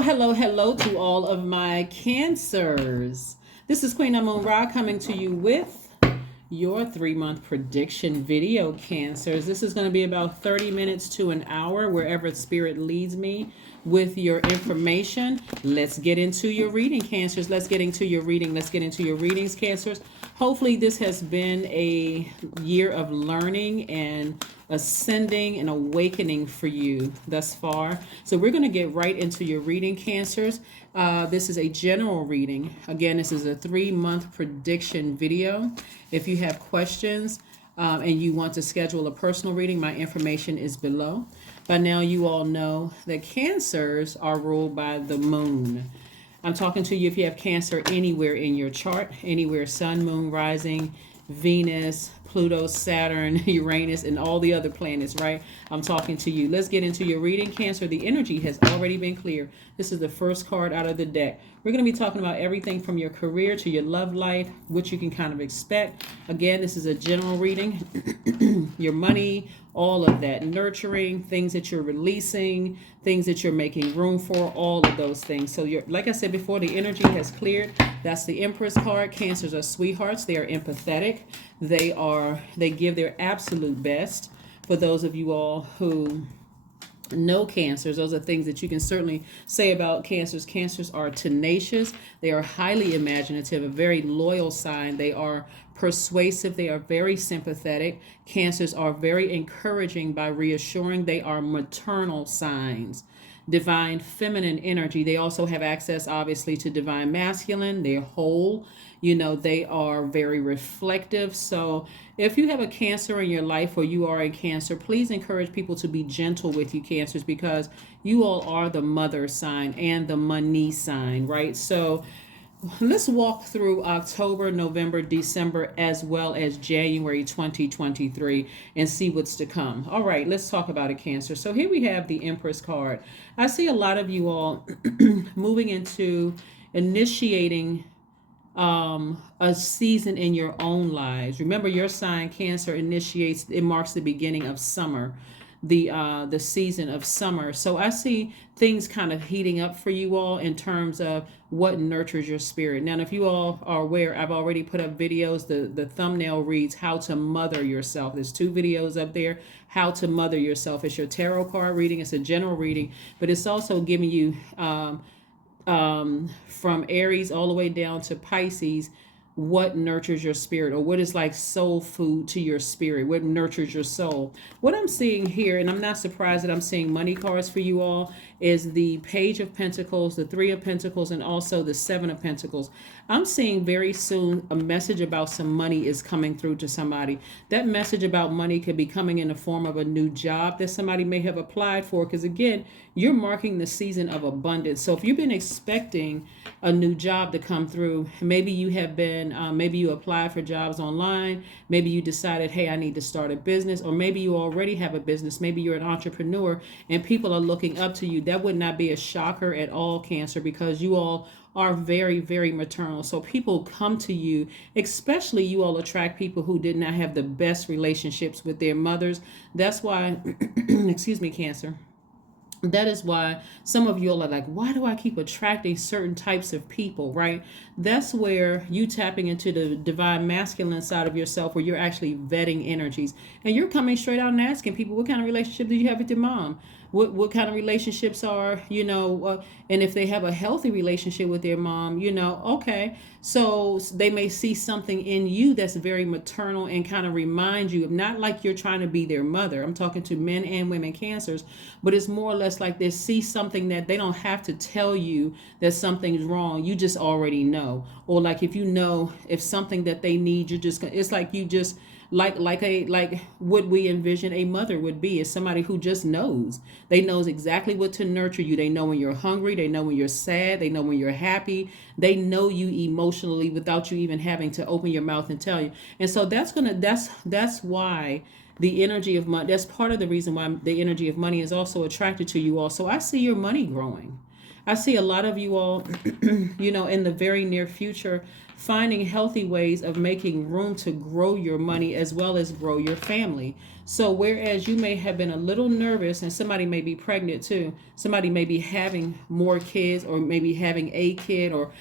Hello to all of my cancers. This is Queen Amun Ra coming to you with your 3-month prediction video, cancers. This is going to be about 30 minutes to an hour, wherever spirit leads me with your information. Let's get into your reading, cancers. Let's get into your reading. Let's get into your readings, cancers. Hopefully this has been a year of learning and ascending and awakening for you thus far. So we're going to get right into your reading, cancers. This is a general reading. Again, this is a 3-month prediction video. If you have questions and you want to schedule a personal reading, my information is below. By now you all know that cancers are ruled by the moon. I'm talking to you if you have Cancer anywhere in your chart, anywhere sun, moon, rising, Venus, Pluto, Saturn, Uranus, and all the other planets, right? I'm talking to you. Let's get into your reading, Cancer. The energy has already been clear. This is the first card out of the deck. We're going to be talking about everything from your career to your love life, what you can kind of expect. Again, this is a general reading. Your money, all of that, nurturing, things that you're releasing, things that you're making room for, all of those things. So you're, like I said before, the energy has cleared. That's the Empress card. Cancers are sweethearts. They are empathetic. They give their absolute best. For those of you all who know cancers, those are things that you can certainly say about cancers. Cancers are tenacious. They are highly imaginative, a very loyal sign. They are persuasive. They are very sympathetic. Cancers are very encouraging by reassuring. They are maternal signs. Divine feminine energy. They also have access, obviously, to divine masculine. They're whole. They are very reflective. So if you have a Cancer in your life or you are a Cancer, please encourage people to be gentle with you, Cancers, because you all are the mother sign and the money sign, right? So let's walk through October, November, December, as well as January 2023 and see what's to come. All right, let's talk about it, Cancer. So here we have the Empress card. I see a lot of you all moving into initiating a season in your own lives. Remember, your sign, Cancer, initiates, it marks the beginning of summer, the season of summer. So I see things kind of heating up for you all in terms of what nurtures your spirit. Now, if you all are aware, I've already put up videos. The thumbnail reads how to mother yourself. There's 2 videos up there, how to mother yourself. It's your tarot card reading. It's a general reading, but it's also giving you from Aries all the way down to Pisces, what nurtures your spirit, or what is like soul food to your spirit, what nurtures your soul. What I'm seeing here, and I'm not surprised that I'm seeing money cards for you all, is the Page of Pentacles, the 3 of Pentacles, and also the 7 of Pentacles. I'm seeing very soon a message about some money is coming through to somebody. That message about money could be coming in the form of a new job that somebody may have applied for, because again, you're marking the season of abundance. So if you've been expecting a new job to come through, maybe you have been, maybe you applied for jobs online, maybe you decided, hey, I need to start a business, or maybe you already have a business, maybe you're an entrepreneur and people are looking up to you. That would not be a shocker at all, Cancer, because you all are very, very maternal. So people come to you, especially you all attract people who did not have the best relationships with their mothers. That's why, excuse me, Cancer. That is why some of you all are like, why do I keep attracting certain types of people, right? That's where you tapping into the divine masculine side of yourself, where you're actually vetting energies. And you're coming straight out and asking people, what kind of relationship do you have with your mom? What kind of relationships are, and if they have a healthy relationship with their mom, okay. So they may see something in you that's very maternal and kind of remind you of, not like you're trying to be their mother. I'm talking to men and women Cancers, but it's more or less like they see something that they don't have to tell you that something's wrong. You just already know. Or like if something that they need, it's like you just, like what we envision a mother would be, is somebody who just knows. They knows exactly what to nurture you. They know when you're hungry. They know when you're sad. They know when you're happy. They know you emotionally without you even having to open your mouth and tell you. And so that's why the energy of money, that's part of the reason why the energy of money is also attracted to you all. So I see your money growing. I see a lot of you all, in the very near future, finding healthy ways of making room to grow your money as well as grow your family. So, whereas you may have been a little nervous, and somebody may be pregnant too, somebody may be having more kids, or maybe having a kid, or,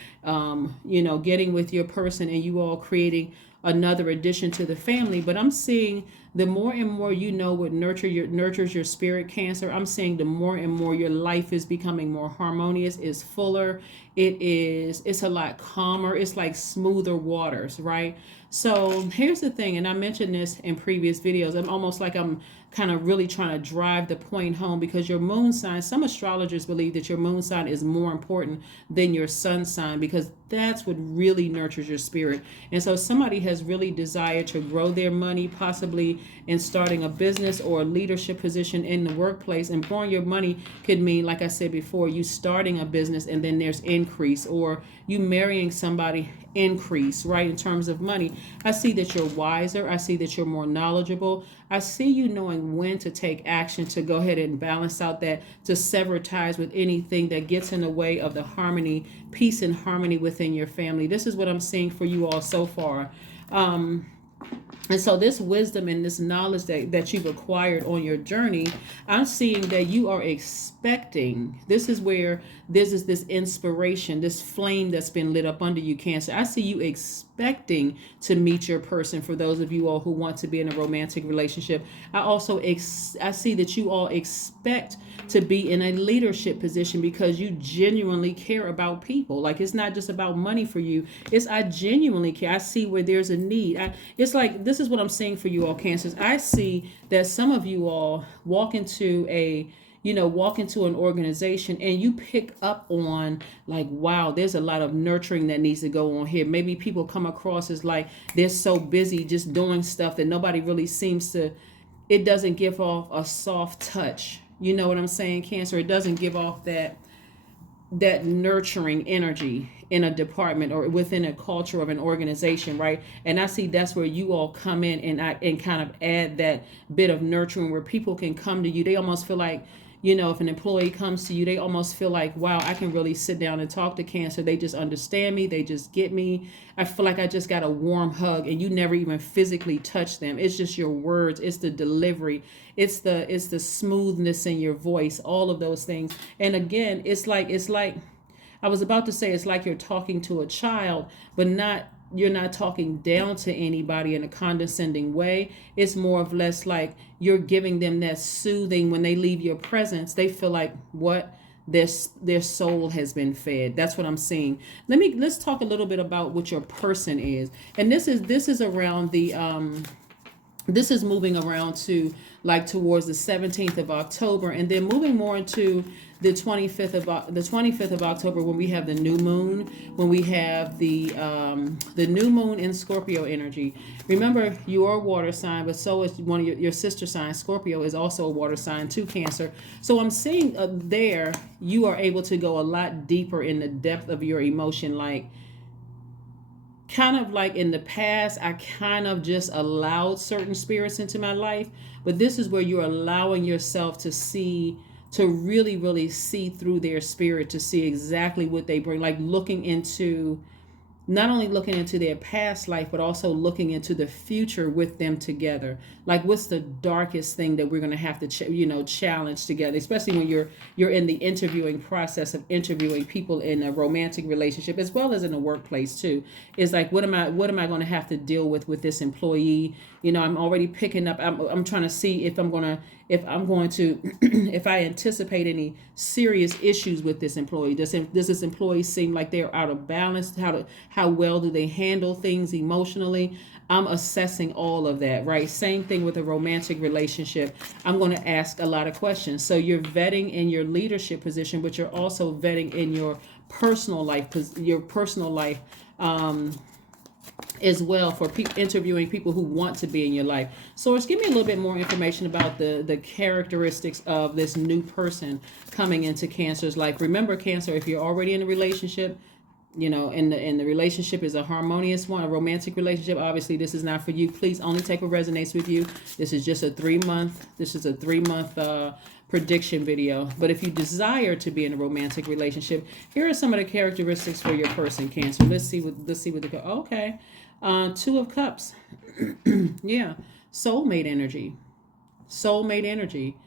getting with your person and you all creating another addition to the family. But I'm seeing the more and more what nurtures your spirit, Cancer. I'm seeing the more and more your life is becoming more harmonious, is fuller. It's a lot calmer. It's like smoother waters, right? So here's the thing, and I mentioned this in previous videos. I'm almost like I'm kind of really trying to drive the point home, because your moon sign, some astrologers believe that your moon sign is more important than your sun sign, because that's what really nurtures your spirit. And so somebody has really desired to grow their money, possibly in starting a business or a leadership position in the workplace. And growing your money could mean, like I said before, you starting a business and then there's increase, or you marrying somebody, increase, right? In terms of money, I see that you're wiser. I see that you're more knowledgeable. I see you knowing when to take action to go ahead and balance out that, to sever ties with anything that gets in the way of the harmony, peace and harmony within your family. This is what I'm seeing for you all so far. And so this wisdom and this knowledge that you've acquired on your journey, I'm seeing that you are expecting. This is where this inspiration, this flame that's been lit up under you, Cancer. I see you expecting to meet your person. For those of you all who want to be in a romantic relationship, I see that you all expect to be in a leadership position because you genuinely care about people. Like, it's not just about money for you. I genuinely care. I see where there's a need. It's like, this is what I'm seeing for you all, Cancers. I see that some of you all walk into an organization and you pick up on, like, wow, there's a lot of nurturing that needs to go on here. Maybe people come across as like they're so busy just doing stuff that nobody really it doesn't give off a soft touch. You know what I'm saying, Cancer? It doesn't give off that nurturing energy in a department or within a culture of an organization, right? And I see that's where you all come in and kind of add that bit of nurturing, where people can come to you. They almost feel like, if an employee comes to you, they almost feel like, wow, I can really sit down and talk to Cancer. They just understand me. They just get me. I feel like I just got a warm hug, and you never even physically touch them. It's just your words. It's the delivery. It's the smoothness in your voice, all of those things. And again, it's like I was about to say, it's like you're talking to a child, but you're not talking down to anybody in a condescending way. It's more or less like you're giving them that soothing. When they leave your presence, they feel like their soul has been fed. That's what I'm seeing. Let's talk a little bit about what your person is. And this is around this is moving around to, like, towards the 17th of October, and then moving more into the 25th of October, when we have the new moon, when we have the new moon in Scorpio energy. Remember, you are a water sign, but so is one of your sister signs. Scorpio is also a water sign too, Cancer. So I'm seeing there you are able to go a lot deeper in the depth of your emotion, like, kind of like in the past, I kind of just allowed certain spirits into my life, but this is where you're allowing yourself to really, really see through their spirit, to see exactly what they bring, like not only looking into their past life, but also looking into the future with them together. Like, what's the darkest thing that we're going to have to challenge together, especially when you're in the interviewing process of interviewing people in a romantic relationship as well as in a workplace too. Is like, what am I going to have to deal with this employee? I'm already picking up. I'm trying to see if if I anticipate any serious issues with this employee. Does this employee seem like they're out of balance? How well do they handle things emotionally? I'm assessing all of that, right? Same thing with a romantic relationship. I'm going to ask a lot of questions. So you're vetting in your leadership position, but you're also vetting in your personal life, as well, for interviewing people who want to be in your life. So give me a little bit more information about the characteristics of this new person coming into Cancer's life. Remember, Cancer, if you're already in a relationship, and the relationship is a harmonious one, a romantic relationship, obviously this is not for you. Please only take what resonates with you. This is just a 3 month. This is a 3 month prediction video. But if you desire to be in a romantic relationship, here are some of the characteristics for your person, Cancer. Let's see what the okay. Two of Cups. Yeah. Soulmate energy. Soulmate energy.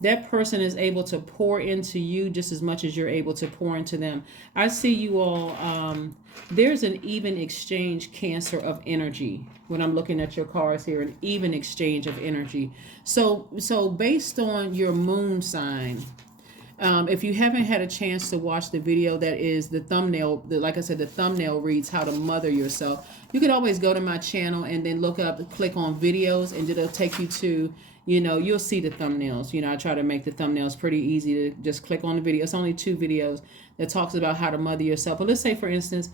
That person is able to pour into you just as much as you're able to pour into them. I see you all, there's an even exchange, Cancer, of energy. When I'm looking at your cards here, an even exchange of energy. So based on your moon sign, if you haven't had a chance to watch the video, that is the thumbnail, like I said, the thumbnail reads how to mother yourself. You can always go to my channel and then click on videos, and it'll take you to, you'll see the thumbnails. I try to make the thumbnails pretty easy to just click on the video. It's only 2 videos that talks about how to mother yourself. But let's say, for instance,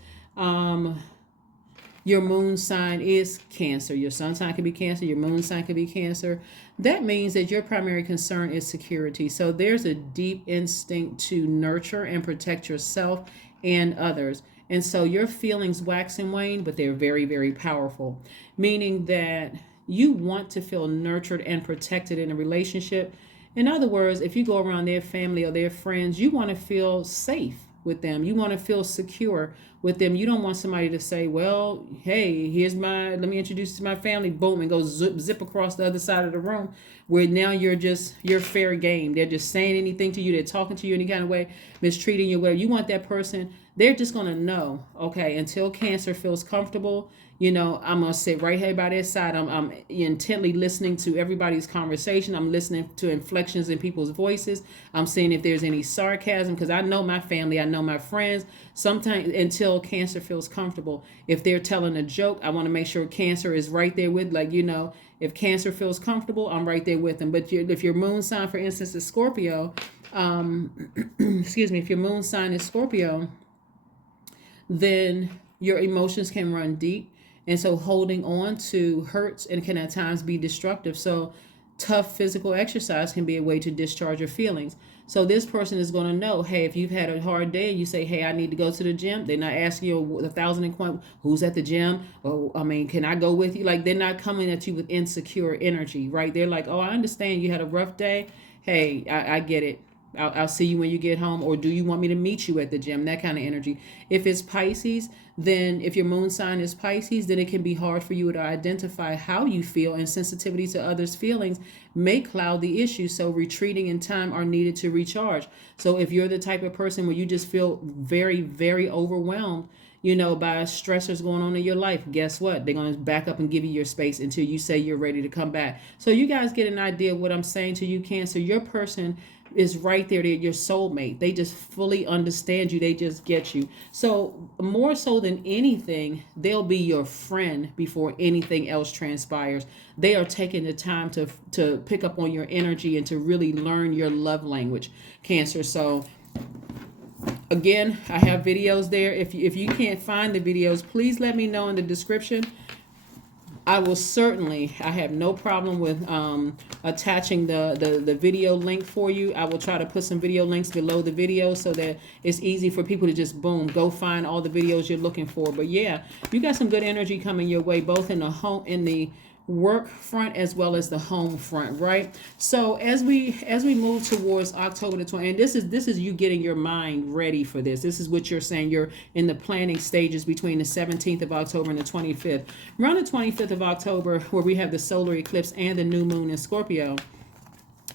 your moon sign is Cancer. Your sun sign could be Cancer. Your moon sign could be Cancer. That means that your primary concern is security. So there's a deep instinct to nurture and protect yourself and others. And so your feelings wax and wane, but they're very, very powerful. Meaning that you want to feel nurtured and protected in a relationship. In other words, if you go around their family or their friends, you want to feel safe with them. You want to feel secure with them. You don't want somebody to say, well, hey, let me introduce you to my family, boom, and go zip across the other side of the room, where now you're fair game. They're just saying anything to you. They're talking to you any kind of way, mistreating you, whatever. You want that person, they're just going to know, okay, until Cancer feels comfortable, I'm going to sit right here by their side. I'm intently listening to everybody's conversation. I'm listening to inflections in people's voices. I'm seeing if there's any sarcasm, because I know my family, I know my friends. Sometimes, until Cancer feels comfortable, if they're telling a joke, I want to make sure Cancer is right there with, if Cancer feels comfortable, I'm right there with them. But if your moon sign, for instance, is Scorpio, if your moon sign is Scorpio, then your emotions can run deep. And so holding on to hurts and can at times be destructive. So tough physical exercise can be a way to discharge your feelings. So this person is going to know, hey, if you've had a hard day and you say, hey, I need to go to the gym, they're not asking you 1,000 questions, who's at the gym? Or, can I go with you? They're not coming at you with insecure energy, right? They're like, oh, I understand you had a rough day. Hey, I get it. I'll see you when you get home. Or do you want me to meet you at the gym? That kind of energy. If it's Pisces, then if your moon sign is Pisces, then it can be hard for you to identify how you feel, and sensitivity to others' feelings may cloud the issue. So retreating in time are needed to recharge. So if you're the type of person where you just feel very, very overwhelmed, by stressors going on in your life, guess what? They're going to back up and give you your space until you say you're ready to come back. So you guys get an idea of what I'm saying to you, Cancer. Your person is right there. They're your soulmate. They just fully understand you. They just get you. So more so than anything, they'll be your friend before anything else transpires. They are taking the time to pick up on your energy and to really learn your love language, Cancer. So again, I have videos there. If you can't find the videos, please let me know in the description. I will certainly, I have no problem with attaching the video link for you. I will try to put some video links below the video so that it's easy for people to just, boom, go find all the videos you're looking for. But yeah, you got some good energy coming your way, both in the work front as well as the home front, right? So as we move towards October the 20th, and this is you getting your mind ready for this. This is what you're saying. You're in the planning stages between the 17th of October and the 25th. Around the 25th of October, where we have the solar eclipse and the new moon in Scorpio,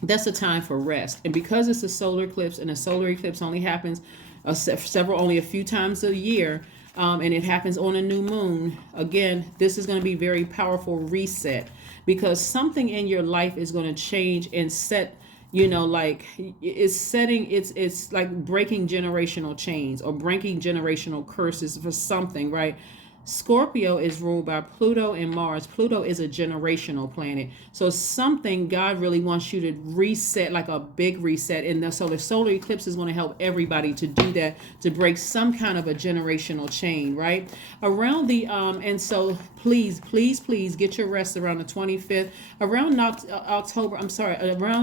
that's a time for rest. And because it's a solar eclipse, and a solar eclipse only happens only a few times a year, and it happens on a new moon, again, this is going to be very powerful reset, because something in your life is going to change and set, it's like breaking generational chains or breaking generational curses for something, right? Scorpio is ruled by Pluto and Mars. Pluto is a generational planet. So something God really wants you to reset, like a big reset. And so the solar eclipse is going to help everybody to do that, to break some kind of a generational chain, right? Around the, and so please get your rest around the 25th. Around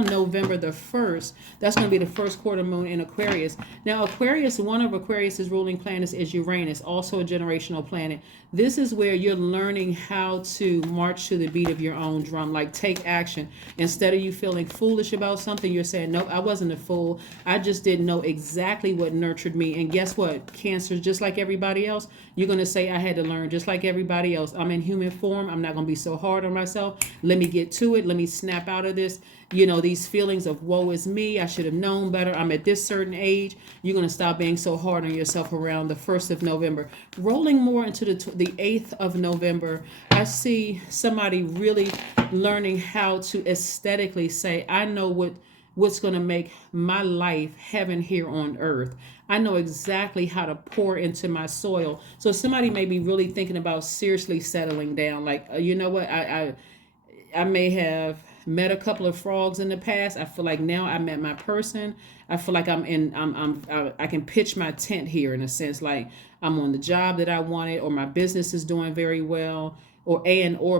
November the 1st, that's going to be the first quarter moon in Aquarius. Now, Aquarius, one of Aquarius's ruling planets is Uranus, also a generational planet. This is where you're learning how to march to the beat of your own drum, like take action. Instead of you feeling foolish about something, you're saying, nope, I wasn't a fool. I just didn't know exactly what nurtured me. And guess what? Cancer, just like everybody else, you're going to say, I had to learn just like everybody else. I'm in human form. I'm not going to be so hard on myself. Let me get to it. Let me snap out of this. These feelings of woe is me. I should have known better. I'm at this certain age. You're going to stop being so hard on yourself around the 1st of November. Rolling more into the 8th of November, I see somebody really learning how to aesthetically say, I know what's going to make my life heaven here on earth. I know exactly how to pour into my soil. So somebody may be really thinking about seriously settling down. Like, you know what? I may have met a couple of frogs in the past. I feel like now I met my person. I feel like I can pitch my tent here in a sense, like I'm on the job that I wanted, or my business is doing very well, or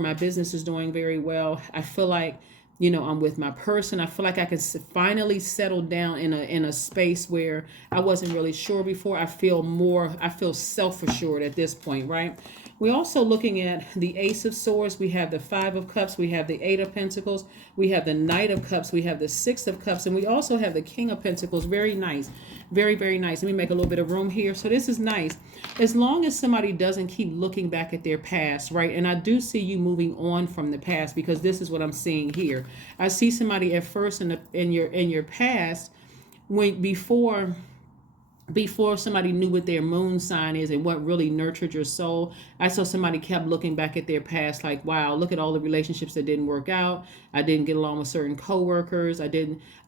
my business is doing very well. I feel like, I'm with my person. I feel like I can finally settle down in a space where I wasn't really sure before. I feel self-assured at this point, right? We're also looking at the Ace of Swords. We have the Five of Cups. We have the Eight of Pentacles. We have the Knight of Cups. We have the Six of Cups. And we also have the King of Pentacles. Very nice. Very, very nice. Let me make a little bit of room here. So this is nice. As long as somebody doesn't keep looking back at their past, right? And I do see you moving on from the past, because this is what I'm seeing here. I see somebody at first in your past, before somebody knew what their moon sign is and what really nurtured your soul. I saw somebody kept looking back at their past like, wow, look at all the relationships that didn't work out. I didn't get along with certain coworkers. I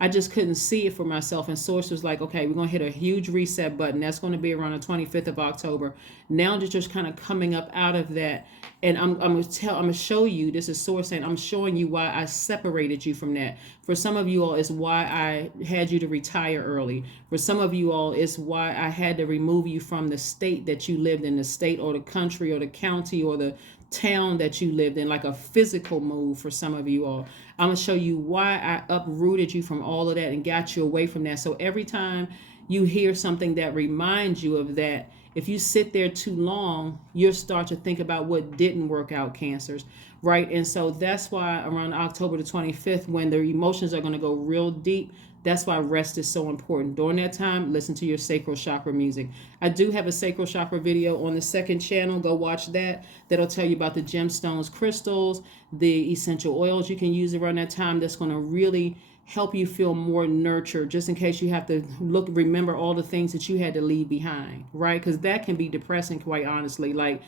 just couldn't see it for myself. And Source was like, okay, we're going to hit a huge reset button. That's going to be around the 25th of October. Now that you're just kind of coming up out of that. And I'm going to show you, this is Source saying, I'm showing you why I separated you from that. For some of you all, it's why I had you to retire early. For some of you all, it's why I had to remove you from the state that you lived in, the state or the country or the county or the town that you lived in, like a physical move for some of you all. I'm going to show you why I uprooted you from all of that and got you away from that. So every time you hear something that reminds you of that, if you sit there too long, you'll start to think about what didn't work out, Cancers, right? And so that's why around October the 25th, when the emotions are going to go real deep, that's why rest is so important. During that time, listen to your sacral chakra music. I do have a sacral chakra video on the second channel. Go watch that. That'll tell you about the gemstones, crystals, the essential oils you can use around that time. That's going to really help you feel more nurtured, just in case you have to remember all the things that you had to leave behind, right? Because that can be depressing, quite honestly. Like,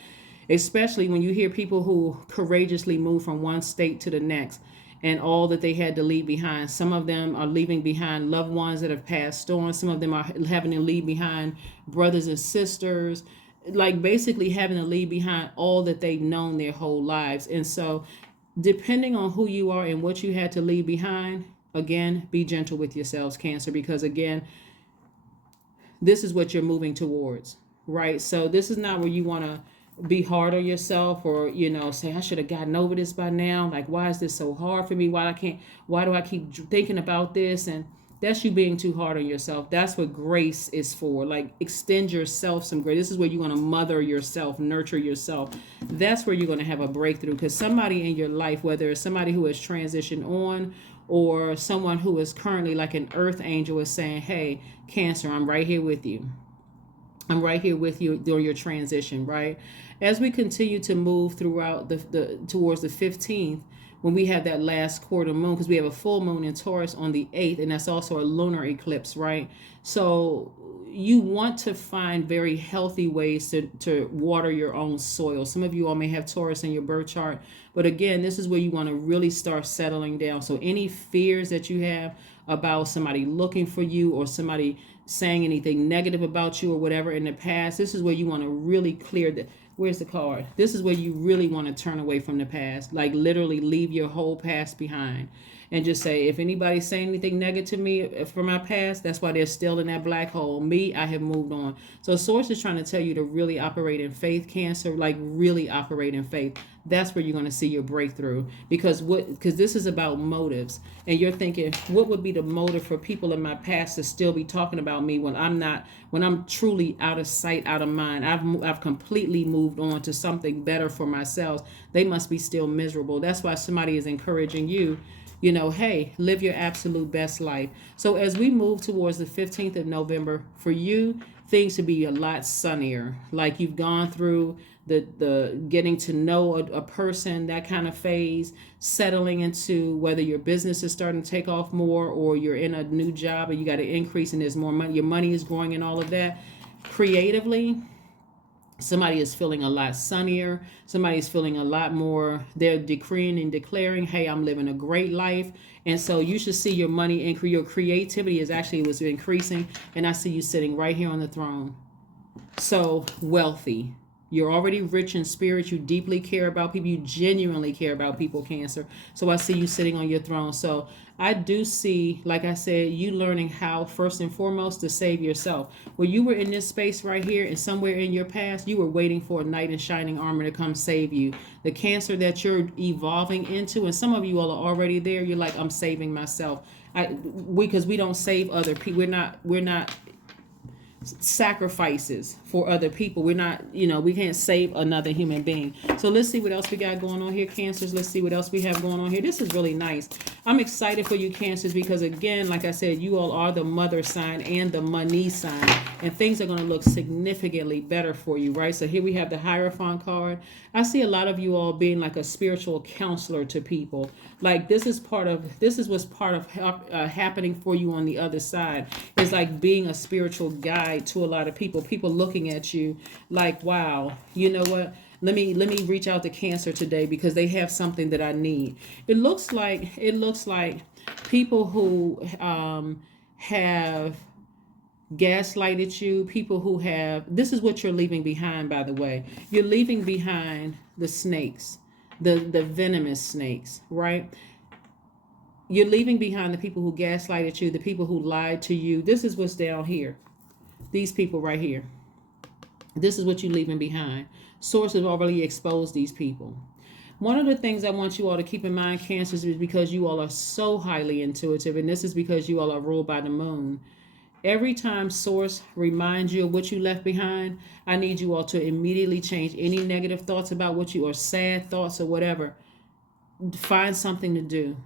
especially when you hear people who courageously move from one state to the next and all that they had to leave behind. Some of them are leaving behind loved ones that have passed on. Some of them are having to leave behind brothers and sisters, like basically having to leave behind all that they've known their whole lives. And so depending on who you are and what you had to leave behind, again, be gentle with yourselves, Cancer, because again, this is what you're moving towards, right? So this is not where you want to be hard on yourself or, say, I should have gotten over this by now. Like, why is this so hard for me? Why do I keep thinking about this? And that's you being too hard on yourself. That's what grace is for. Like, extend yourself some grace. This is where you want to mother yourself, nurture yourself. That's where you're going to have a breakthrough, because somebody in your life, whether it's somebody who has transitioned on or someone who is currently like an earth angel, is saying, hey, Cancer, I'm right here with you. I'm right here with you during your transition, right? As we continue to move throughout towards the 15th, when we have that last quarter moon, because we have a full moon in Taurus on the 8th, and that's also a lunar eclipse, right? So you want to find very healthy ways to water your own soil. Some of you all may have Taurus in your birth chart, but again, this is where you want to really start settling down. So any fears that you have about somebody looking for you or somebody saying anything negative about you or whatever in the past, this is where you want to really clear the, where's the card? This is where you really want to turn away from the past, like literally leave your whole past behind. and just say, if anybody's saying anything negative to me from my past, that's why they're still in that black hole. Me, I have moved on. So source is trying to tell you to really operate in faith, Cancer, like really operate in faith. That's where you're going to see your breakthrough, because this is about motives, and you're thinking, what would be the motive for people in my past to still be talking about me when I'm truly out of sight, out of mind. I've completely moved on to something better for myself. They must be still miserable. That's why somebody is encouraging you, hey, live your absolute best life. So as we move towards the 15th of November, for you, things to be a lot sunnier. Like you've gone through the getting to know a person, that kind of phase, settling into whether your business is starting to take off more, or you're in a new job and you got an increase and there's more money, your money is growing and all of that. Creatively, somebody is feeling a lot sunnier. Somebody's feeling a lot more, they're decreeing and declaring, hey, I'm living a great life. And so you should see your money increase. Your creativity was increasing. And I see you sitting right here on the throne. So wealthy. You're already rich in spirit. You deeply care about people. You genuinely care about people, Cancer. So I see you sitting on your throne. So I do see, like I said, you learning how, first and foremost, to save yourself. When you were in this space right here, and somewhere in your past, you were waiting for a knight in shining armor to come save you. The Cancer that you're evolving into, and some of you all are already there, you're like, I'm saving myself. Because we don't save other people. We're not sacrifices for other people. We're not, we can't save another human being. So let's see what else we got going on here, Cancers. Let's see what else we have going on here. This is really nice. I'm excited for you, Cancers, because again, like I said, you all are the mother sign and the money sign, and things are going to look significantly better for you, right? So here we have the Hierophant card. I see a lot of you all being like a spiritual counselor to people. Like this is what's part of happening for you on the other side. It's like being a spiritual guide to a lot of people looking at you like, wow, you know what, let me reach out to Cancer today because they have something that I need. It looks like people who have gaslighted you, people who have, this is what you're leaving behind, by the way. You're leaving behind the snakes, the venomous snakes, right? You're leaving behind the people who gaslighted you, the people who lied to you. This is what's down here. These people right here. This is what you're leaving behind. Source has already exposed these people. One of the things I want you all to keep in mind, Cancers, is because you all are so highly intuitive, and this is because you all are ruled by the moon. Every time Source reminds you of what you left behind, I need you all to immediately change any negative thoughts about what you, or sad thoughts or whatever. Find something to do.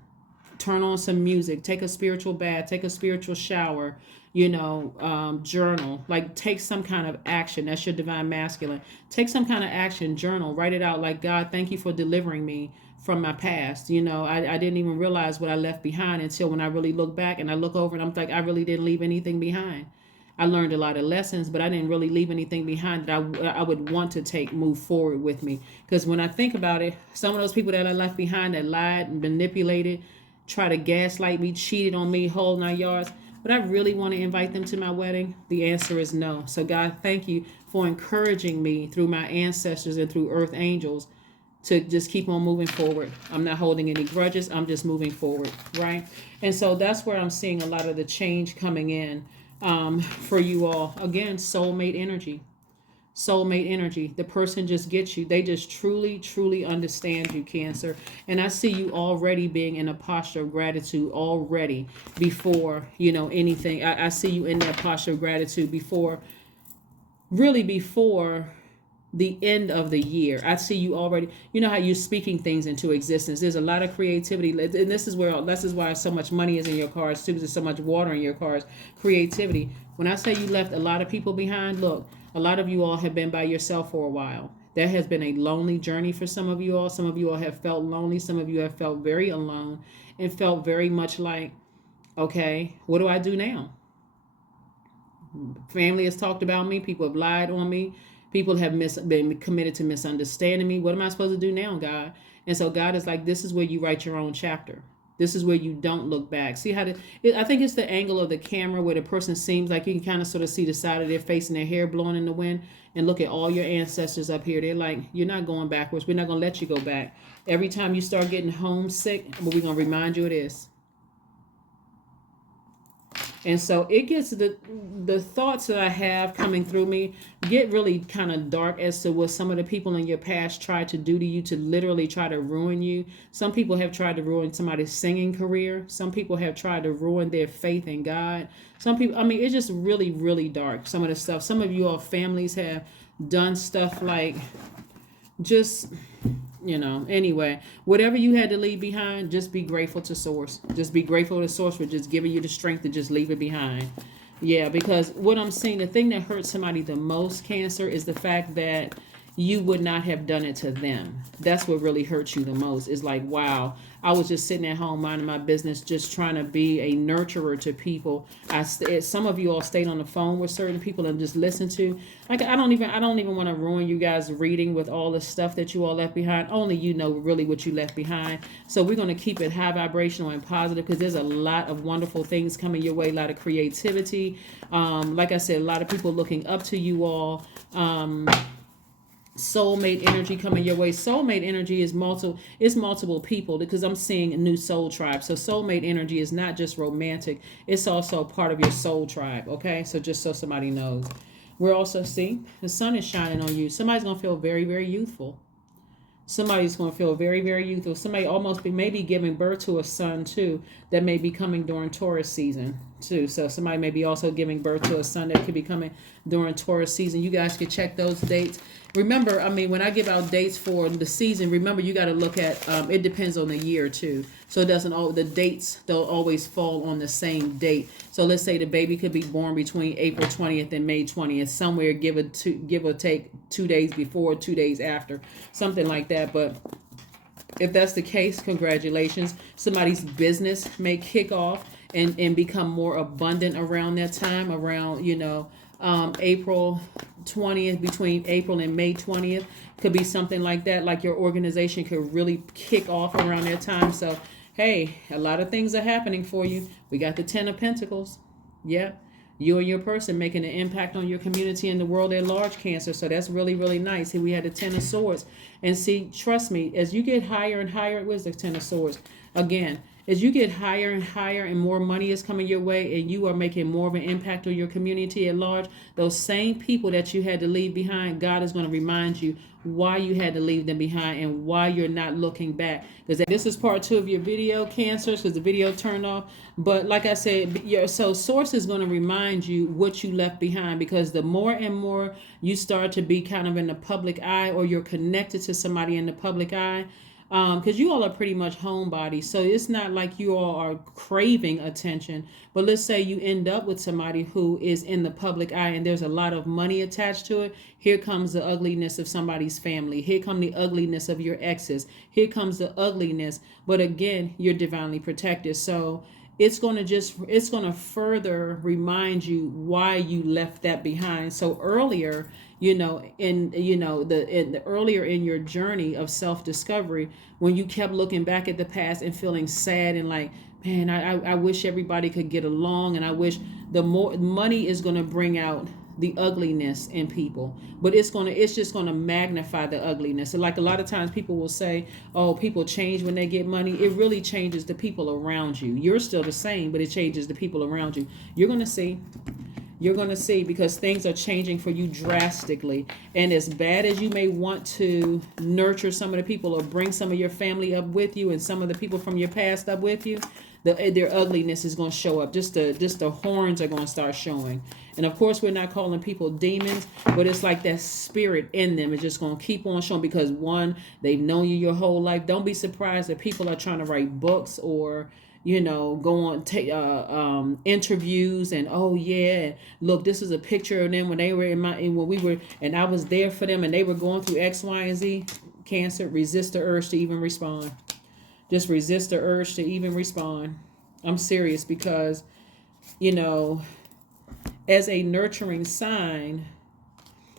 Turn on some music, take a spiritual bath, take a spiritual shower, journal, like take some kind of action. That's your divine masculine. Take some kind of action, journal, write it out like, God, thank you for delivering me from my past. I didn't even realize what I left behind until when I really look back and I look over and I'm like, I really didn't leave anything behind. I learned a lot of lessons, but I didn't really leave anything behind that I would want to move forward with me. Because when I think about it, some of those people that I left behind that lied and manipulated, try to gaslight me, cheated on me, whole 9 yards. But I really want to invite them to my wedding? The answer is no. So God, thank you for encouraging me through my ancestors and through earth angels to just keep on moving forward. I'm not holding any grudges. I'm just moving forward, right? And so that's where I'm seeing a lot of the change coming in for you all. Again, soulmate energy. Soulmate energy. The person just gets you. They just truly, truly understand you, Cancer. And I see you already being in a posture of gratitude already before, anything. I see you in that posture of gratitude before the end of the year. I see you already, how you're speaking things into existence. There's a lot of creativity. And this is why so much money is in your cards too, because there's so much water in your cards. Creativity. When I say you left a lot of people behind, look, a lot of you all have been by yourself for a while. That has been a lonely journey for some of you all. Some of you all have felt lonely. Some of you have felt very alone and felt very much like, okay, what do I do now? Family has talked about me. People have lied on me. People have been committed to misunderstanding me. What am I supposed to do now, God? And so God is like, this is where you write your own chapter. This is where you don't look back. See how I think it's the angle of the camera where the person seems like you can kind of sort of see the side of their face and their hair blowing in the wind, and look at all your ancestors up here. They're like, you're not going backwards. We're not going to let you go back. Every time you start getting homesick, we're going to remind you of this. And so it gets the thoughts that I have coming through me get really kind of dark as to what some of the people in your past tried to do to you, to literally try to ruin you. Some people have tried to ruin somebody's singing career. Some people have tried to ruin their faith in God. Some people, I mean, it's just really, really dark, some of the stuff. Some of you all families have done stuff like just, anyway, whatever you had to leave behind, just be grateful to source. Just be grateful to source for just giving you the strength to just leave it behind. Yeah, because what I'm seeing, the thing that hurts somebody the most, Cancer, is the fact that you would not have done it to them. That's what really hurts you the most. Is like, wow, I was just sitting at home minding my business, just trying to be a nurturer to people. Some of you all stayed on the phone with certain people and just listened to. Like, I don't even want to ruin you guys' reading with all the stuff that you all left behind. Only you know really what you left behind. So we're going to keep it high vibrational and positive, because there's a lot of wonderful things coming your way, a lot of creativity. Like I said, a lot of people looking up to you all. Soulmate energy coming your way. Soulmate energy is multiple people, because I'm seeing a new soul tribe. So soulmate energy is not just romantic, it's also part of your soul tribe. Okay, so just so somebody knows, we're also seeing the sun is shining on you. Somebody's gonna feel very, very youthful. Somebody's going to feel very, very youthful. Somebody almost maybe giving birth to a son too, that may be coming during Taurus season too. So somebody may be also giving birth to a son that could be coming during Taurus season. You guys can check those dates. Remember, I mean, when I give out dates for the season, remember you got to look at, it depends on the year too. So it doesn't all, the dates don't always fall on the same date. So let's say the baby could be born between April 20th and May 20th, somewhere give or take 2 days before, 2 days after, something like that. But if that's the case, congratulations. Somebody's business may kick off and become more abundant around that time, around, April 20th, between April and May 20th. Could be something like that. Like your organization could really kick off around that time. So, hey, a lot of things are happening for you. We got the 10 of Pentacles. Yeah. You and your person making an impact on your community and the world at large, Cancer. So that's really, really nice. Here we had the 10 of Swords. And see, trust me, as you get higher and higher, where's the 10 of Swords? Again, as you get higher and higher and more money is coming your way and you are making more of an impact on your community at large, those same people that you had to leave behind, God is going to remind you why you had to leave them behind and why you're not looking back. Because this is part 2 of your video, Cancers, because the video turned off. But like I said, so Source is going to remind you what you left behind, because the more and more you start to be kind of in the public eye, or you're connected to somebody in the public eye, because you all are pretty much homebodies, so it's not like you all are craving attention. But let's say you end up with somebody who is in the public eye and there's a lot of money attached to it. Here comes the ugliness of somebody's family. Here comes the ugliness of your exes. Here comes the ugliness. But again, you're divinely protected. So it's going to further remind you why you left that behind. So earlier, earlier in your journey of self-discovery, when you kept looking back at the past and feeling sad and like, man, I wish everybody could get along, and I wish the more money is going to bring out the ugliness in people, but it's just going to magnify the ugliness. And like a lot of times people will say, oh, people change when they get money. It really changes the people around you. You're still the same, but it changes the people around you. You're going to see, because things are changing for you drastically. And as bad as you may want to nurture some of the people or bring some of your family up with you and some of the people from your past up with you, their ugliness is going to show up. Just the horns are going to start showing. And of course, we're not calling people demons, but it's like that spirit in them is just going to keep on showing, because one, they've known you your whole life. Don't be surprised that people are trying to write books or go on take interviews and, oh yeah, look, this is a picture of them when they were and I was there for them and they were going through X, Y, and Z. Cancer, resist the urge to even respond. Just resist the urge to even respond. I'm serious, because as a nurturing sign,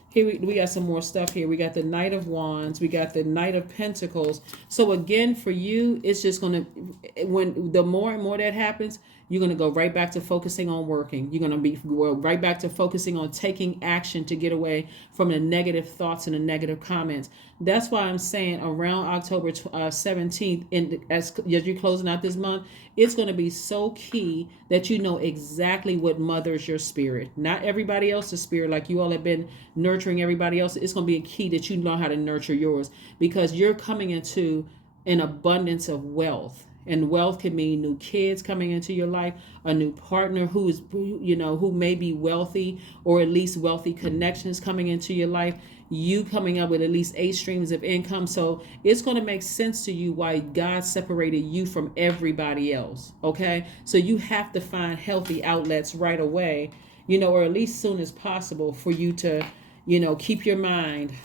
here we got some more stuff here. We got the Knight of Wands. We got the Knight of Pentacles. So again, for you, it's just going to, when the more and more that happens, You're going to go right back to focusing on working. You're going to be right back to focusing on taking action to get away from the negative thoughts and the negative comments. That's why I'm saying around October 17th, as you're closing out this month, it's going to be so key that you know exactly what mothers your spirit. Not everybody else's spirit, like you all have been nurturing everybody else. It's going to be a key that you know how to nurture yours, because you're coming into an abundance of wealth. And wealth can mean new kids coming into your life, a new partner who is, who may be wealthy, or at least wealthy connections coming into your life, you coming up with at least 8 streams of income. So it's going to make sense to you why God separated you from everybody else. Okay. So you have to find healthy outlets right away, or at least soon as possible, for you to, keep your mind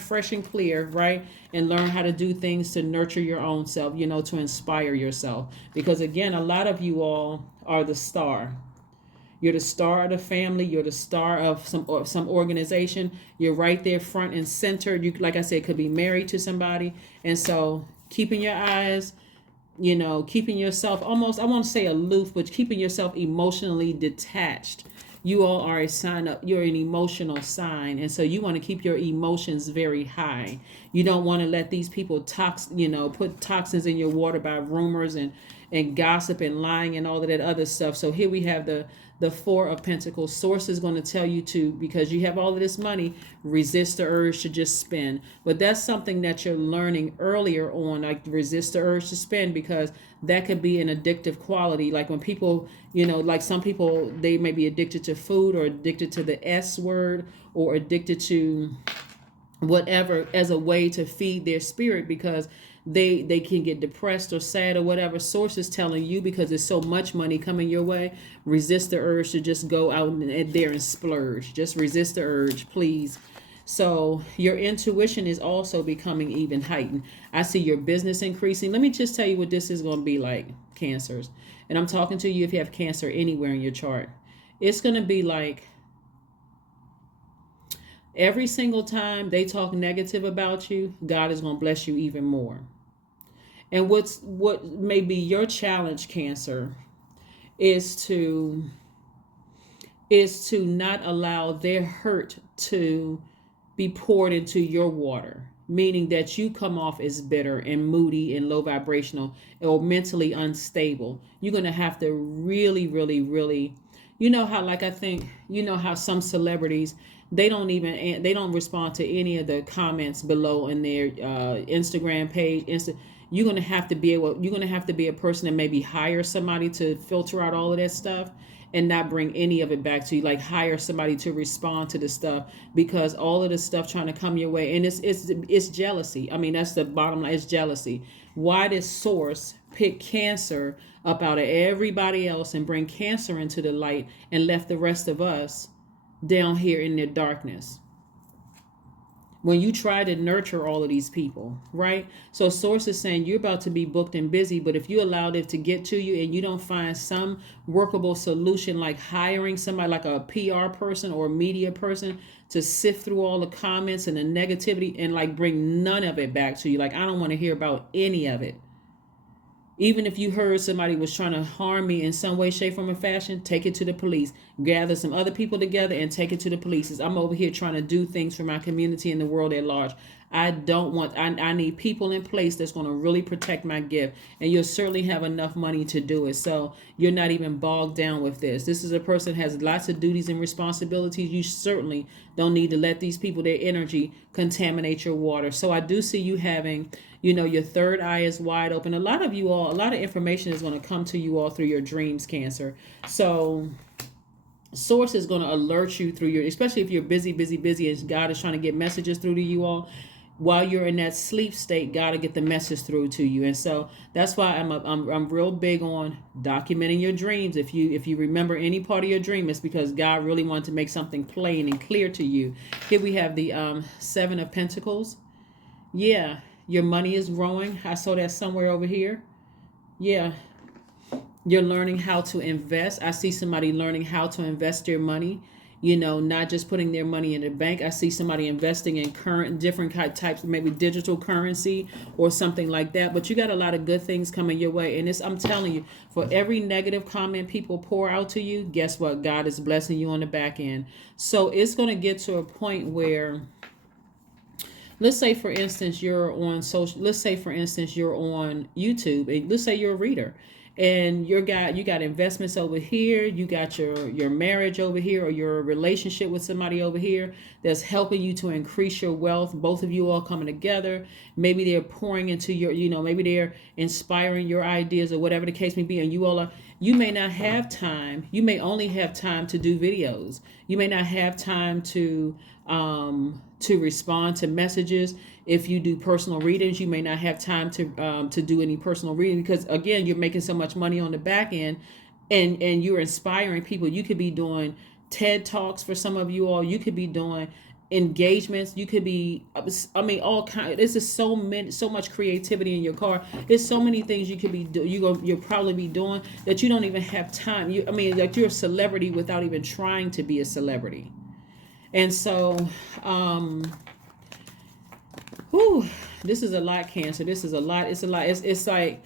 fresh and clear, right? And learn how to do things to nurture your own self, to inspire yourself. Because again, a lot of you all are the star. You're the star of the family. You're the star of some organization. You're right there front and center. You, like I said, could be married to somebody. And so keeping your eyes, keeping yourself almost, I won't say aloof, but keeping yourself emotionally detached. You all are a sign up. You're an emotional sign. And so you want to keep your emotions very high. You don't want to let these people put toxins in your water by rumors and gossip and lying and all of that other stuff. So here we have the 4 of Pentacles. Source is going to tell you to, because you have all of this money, resist the urge to just spend. But that's something that you're learning earlier on, like resist the urge to spend, because that could be an addictive quality. Like when people, like some people, they may be addicted to food, or addicted to the S word, or addicted to whatever as a way to feed their spirit, because they can get depressed or sad or whatever. Source is telling you, because there's so much money coming your way, resist the urge to just go out there and splurge. Just resist the urge, please. So your intuition is also becoming even heightened. I see your business increasing. Let me just tell you what this is going to be like, Cancers. And I'm talking to you if you have Cancer anywhere in your chart. It's going to be like every single time they talk negative about you, God is going to bless you even more. And what may be your challenge, Cancer, is to not allow their hurt to be poured into your water, meaning that you come off as bitter and moody and low vibrational or mentally unstable. You're going to have to really, really, really, how, like, I think, how some celebrities, they don't respond to any of the comments below in their Instagram page. You're going to have to be a person that maybe hire somebody to filter out all of that stuff and not bring any of it back to you. Like hire somebody to respond to the stuff, because all of the stuff trying to come your way, and it's jealousy. I mean, that's the bottom line. It's jealousy. Why does Source pick Cancer up out of everybody else and bring Cancer into the light and left the rest of us down here in the darkness? When you try to nurture all of these people, right? So Source is saying you're about to be booked and busy, but if you allowed it to get to you and you don't find some workable solution, like hiring somebody like a PR person or a media person to sift through all the comments and the negativity and like bring none of it back to you. Like, I don't want to hear about any of it. Even if you heard somebody was trying to harm me in some way, shape, form, or fashion, take it to the police. Gather some other people together and take it to the police. I'm over here trying to do things for my community and the world at large. I need people in place that's going to really protect my gift. And you'll certainly have enough money to do it. So you're not even bogged down with this. This is a person that has lots of duties and responsibilities. You certainly don't need to let these people, their energy, contaminate your water. So I do see you having, your third eye is wide open. A lot of information is going to come to you all through your dreams, Cancer. So Source is going to alert you through especially if you're busy, and God is trying to get messages through to you all. While you're in that sleep state, God will get the message through to you. And so that's why I'm real big on documenting your dreams. If you remember any part of your dream, it's because God really wanted to make something plain and clear to you. Here we have the 7 of Pentacles. Yeah, your money is growing. I saw that somewhere over here. Yeah, you're learning how to invest. I see somebody learning how to invest their money. not just putting their money in the bank. I see somebody investing in different types, maybe digital currency or something like that. But you got a lot of good things coming your way. And I'm telling you, for every negative comment people pour out to you, guess what? God is blessing you on the back end. So it's going to get to a point where, let's say for instance you're on YouTube, and let's say you're a reader, and you got investments over here, you got your marriage over here, or your relationship with somebody over here that's helping you to increase your wealth. Both of you all coming together. Maybe they're pouring into your, maybe they're inspiring your ideas or whatever the case may be, and you may not have time. You may only have time to do videos. You may not have time to respond to messages. If you do personal readings, you may not have time to do any personal reading, because again, you're making so much money on the back end, and you're inspiring people. You could be doing TED Talks for some of you all. You could be doing engagements. You could be, all kinds. There's just so much creativity in your car. There's so many things you could be you'll probably be doing that you don't even have time. Like you're a celebrity without even trying to be a celebrity. And so, this is a lot, Cancer. This is a lot. It's a lot. It's like,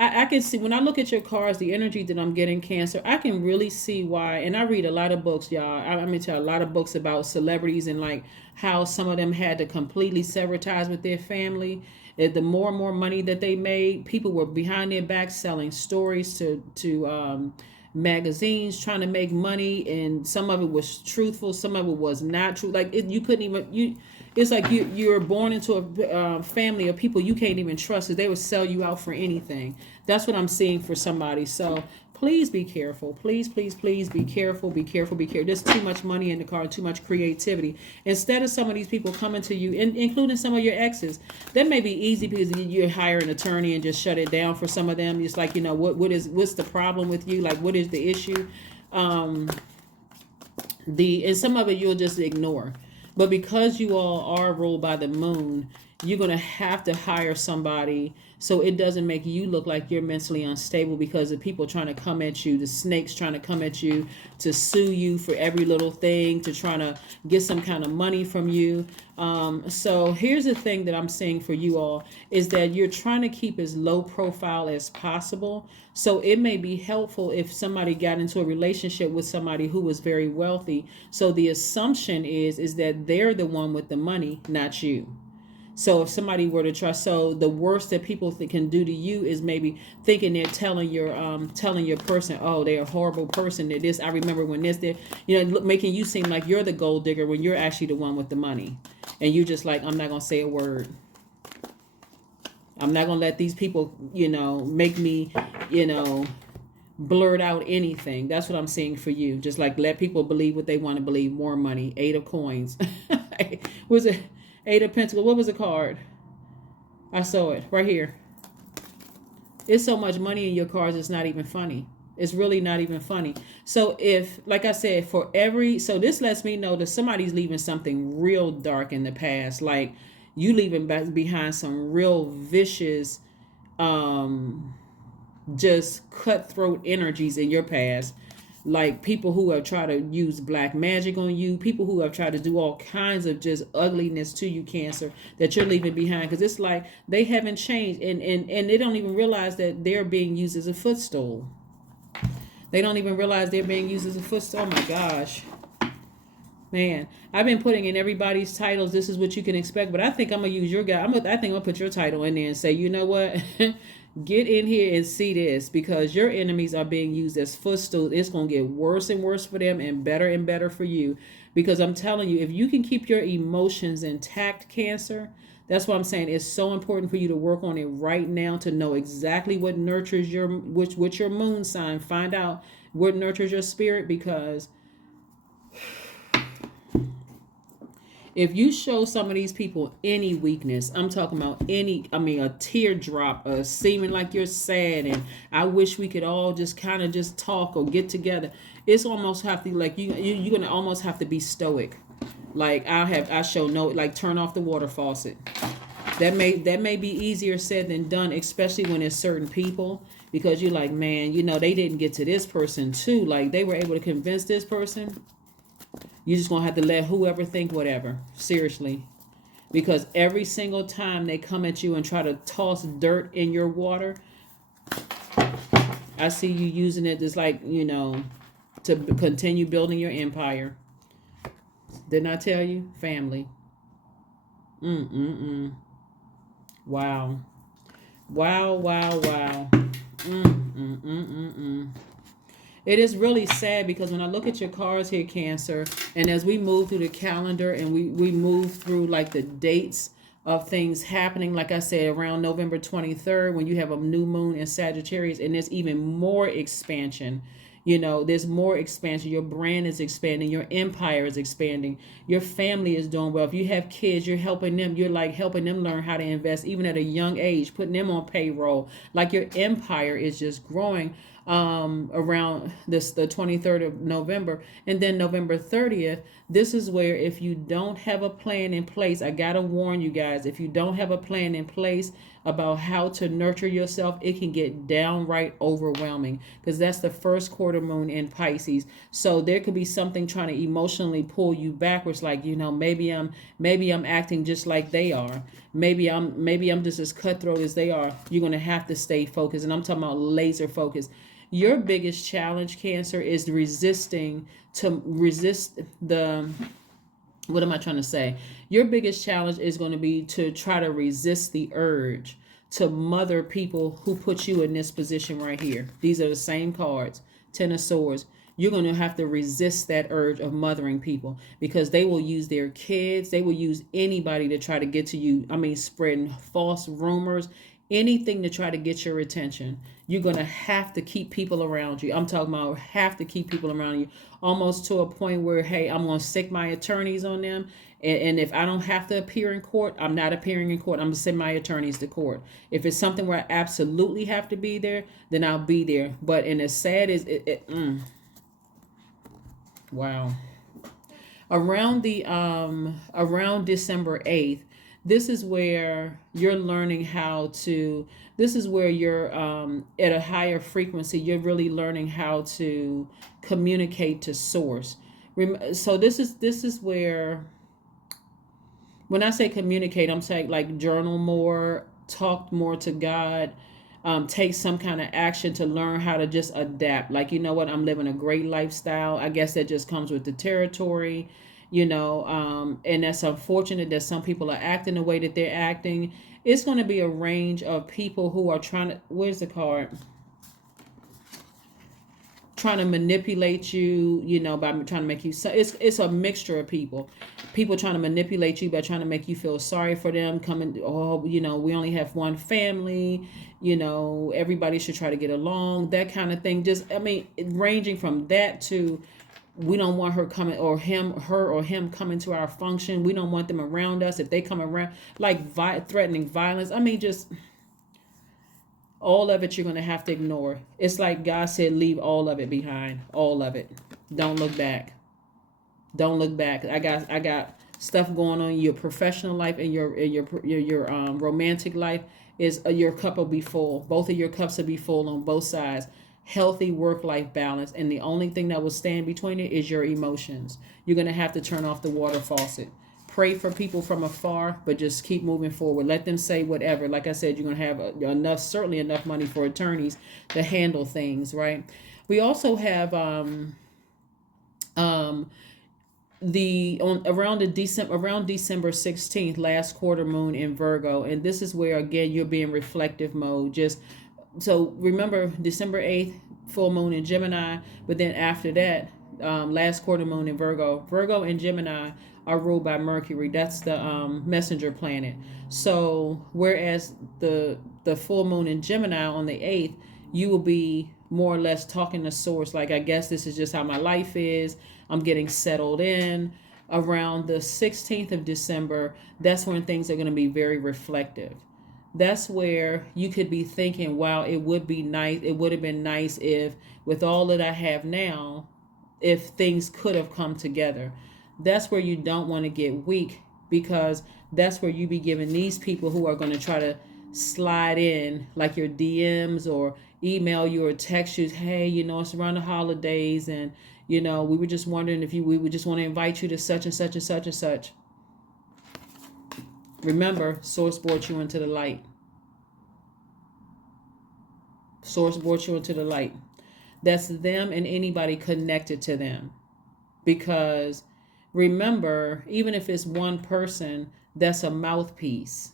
I can see, when I look at your cards, the energy that I'm getting, Cancer, I can really see why. And I read a lot of books, y'all. I'm into a lot of books about celebrities and like how some of them had to completely sever ties with their family. The more and more money that they made, people were behind their backs selling stories to magazines, trying to make money, and some of it was truthful, some of it was not true. Like you couldn't even it's like you're born into a family of people you can't even trust, because they would sell you out for anything. That's what I'm seeing for somebody. So please be careful. Please be careful. There's too much money in the car, too much creativity. Instead of some of these people coming to you, including some of your exes, that may be easy because you hire an attorney and just shut it down for some of them. It's like, what's the problem with you? Like, what is the issue? And some of it you'll just ignore. But because you all are ruled by the moon, you're going to have to hire somebody so it doesn't make you look like you're mentally unstable, because the people trying to come at you, the snakes trying to come at you to sue you for every little thing, to trying to get some kind of money from you. So here's the thing that I'm saying for you all is that you're trying to keep as low profile as possible. So it may be helpful if somebody got into a relationship with somebody who was very wealthy. So the assumption is that they're the one with the money, not you. So if somebody were to try, so the worst that people can do to you is maybe thinking they're telling your person, oh, they're a horrible person. They're this. I remember when this, making you seem like you're the gold digger when you're actually the one with the money, and you're just like, I'm not gonna say a word. I'm not gonna let these people, make me, blurt out anything. That's what I'm seeing for you. Just like let people believe what they want to believe. More money. 8 of coins. Was it? 8 of Pentacles. What was the card? I saw it right here. It's so much money in your cards, it's not even funny. It's really not even funny. So if, like I said, so this lets me know that somebody's leaving something real dark in the past. Like you leaving behind some real vicious, just cutthroat energies in your past. Like people who have tried to use black magic on you, people who have tried to do all kinds of just ugliness to you, Cancer, that you're leaving behind. Because it's like they haven't changed, and they don't even realize that they're being used as a footstool. They don't even realize they're being used as a footstool. Oh my gosh. Man, I've been putting in everybody's titles. This is what you can expect. But I think I'm going to use your guy. I think I'm going to put your title in there and say, you know what? Get in here and see this, because your enemies are being used as footstools. It's going to get worse and worse for them and better for you. Because I'm telling you, if you can keep your emotions intact, Cancer, that's what I'm saying. It's so important for you to work on it right now to know exactly what nurtures your moon sign. Find out what nurtures your spirit, because if you show some of these people any weakness, I'm talking about a teardrop, seeming like you're sad and I wish we could all just kind of just talk or get together. It's almost have to, like, you're going to almost have to be stoic. Like I show no, like turn off the water faucet. That may be easier said than done, especially when it's certain people, because you're like, man, they didn't get to this person too. Like they were able to convince this person. You just gonna have to let whoever think whatever. Seriously. Because every single time they come at you and try to toss dirt in your water, I see you using it just like, to continue building your empire. Didn't I tell you? Family. Wow. Wow, wow, wow. It is really sad because when I look at your cards here, Cancer, and as we move through the calendar and we move through like the dates of things happening, like I said, around November 23rd, when you have a new moon in Sagittarius, and there's even more expansion. There's more expansion. Your brand is expanding. Your empire is expanding. Your family is doing well. If you have kids, you're helping them. You're like helping them learn how to invest, even at a young age, putting them on payroll. Like your empire is just growing around the 23rd of November. And then November 30th, this is where if you don't have a plan in place, I gotta warn you guys, if you don't have a plan in place about how to nurture yourself, it can get downright overwhelming, because that's the first quarter moon in Pisces. So there could be something trying to emotionally pull you backwards, like, maybe I'm acting just like they are. Maybe I'm just as cutthroat as they are. You're gonna have to stay focused, and I'm talking about laser focus. Your biggest challenge, Cancer, is to resist the, what am I trying to say? Your biggest challenge is going to be to try to resist the urge to mother people who put you in this position right here. These are the same cards, Ten of Swords. You're going to have to resist that urge of mothering people, because they will use their kids. They will use anybody to try to get to you. I mean, spreading false rumors, anything to try to get your attention. You're going to have to keep people around you. I'm talking about have to keep people around you, almost to a point where, hey, I'm going to stick my attorneys on them. And if I don't have to appear in court, I'm not appearing in court. I'm going to send my attorneys to court. If it's something where I absolutely have to be there, then I'll be there. But and as sad as wow. Around December 8th, this is where you're learning how to, this is where you're at a higher frequency. You're really learning how to communicate to source. So this is where, when I say communicate, I'm saying like journal more, talk more to God, take some kind of action to learn how to just adapt. Like, I'm living a great lifestyle. I guess that just comes with the territory, and that's unfortunate that some people are acting the way that they're acting. It's going to be a range of people who are trying to, where's the card? Trying to manipulate you, by trying to make you, it's a mixture of people trying to manipulate you by trying to make you feel sorry for them, coming, we only have one family, everybody should try to get along, that kind of thing. Just, ranging from that to, we don't want her coming, or him coming to our function. We don't want them around us. If they come around, like threatening violence. Just all of it you're going to have to ignore. It's like God said, leave all of it behind. All of it. Don't look back. Don't look back. I got stuff going on in your professional life and your romantic life. Is your cup will be full. Both of your cups will be full on both sides. Healthy work-life balance, and the only thing that will stand between it is your emotions. You're going to have to turn off the water faucet. Pray for people from afar, but just keep moving forward. Let them say whatever. Like I said, you're going to have certainly enough money for attorneys to handle things, right? We also have around December 16th, last quarter moon in Virgo, and this is where again you're being reflective mode. So remember, December 8th, full moon in Gemini, but then after that, last quarter moon in Virgo. Virgo and Gemini are ruled by Mercury. That's the messenger planet. So whereas the full moon in Gemini on the 8th, you will be more or less talking to source. Like, I guess this is just how my life is. I'm getting settled in. Around the 16th of December, that's when things are going to be very reflective. That's where you could be thinking, wow, it would be nice. It would have been nice if, with all that I have now, if things could have come together. That's where you don't want to get weak, because that's where you be giving these people who are going to try to slide in, like your DMs or email you or text you, hey, it's around the holidays and, We were just wondering if we would just want to invite you to such and such and such and such. Remember, Source brought you into the light. Source brought you into the light. That's them and anybody connected to them. Because remember, even if it's one person, that's a mouthpiece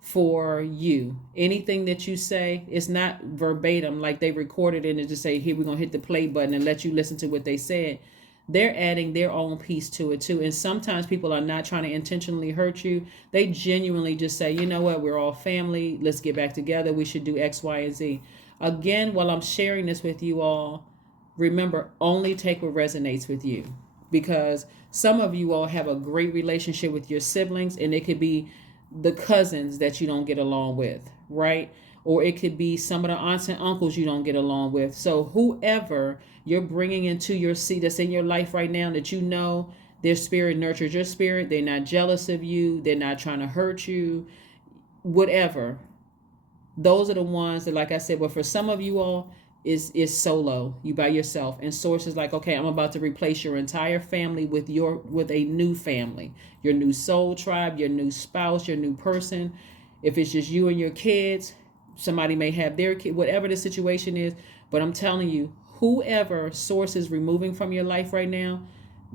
for you. Anything that you say is not verbatim, like they recorded it and just say, here, we're going to hit the play button and let you listen to what they said. They're adding their own piece to it too. And sometimes people are not trying to intentionally hurt you. They genuinely just say, you know what, we're all family. Let's get back together. We should do X, Y, and Z. Again, while I'm sharing this with you all, remember, only take what resonates with you. Because some of you all have a great relationship with your siblings, and it could be the cousins that you don't get along with, right? Or it could be some of the aunts and uncles you don't get along with. So whoever you're bringing into your seat that's in your life right now, that you know their spirit nurtures your spirit, they're not jealous of you, they're not trying to hurt you, whatever. Those are the ones that, like I said, but for some of you all, is solo, you by yourself. And Source is like, okay, I'm about to replace your entire family with a new family, your new soul tribe, your new spouse, your new person. If it's just you and your kids, somebody may have their kid, whatever the situation is. But I'm telling you, whoever Source is removing from your life right now,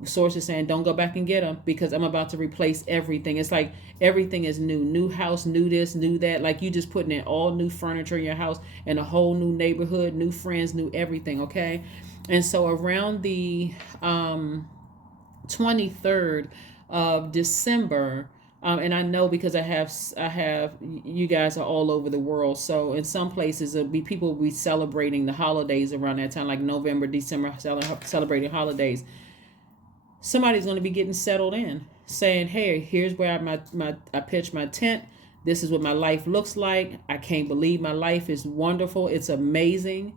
Source is saying, don't go back and get them, because I'm about to replace everything. It's like everything is new house, new this, new that. Like you just putting in all new furniture in your house and a whole new neighborhood, new friends, new everything. Okay. And so around the 23rd of December, and I know because I have you guys are all over the world. So in some places people will be celebrating the holidays around that time, like November, December, celebrating holidays. Somebody's going to be getting settled in, saying, hey, here's where I pitched my tent. This is what my life looks like. I can't believe my life is wonderful. It's amazing.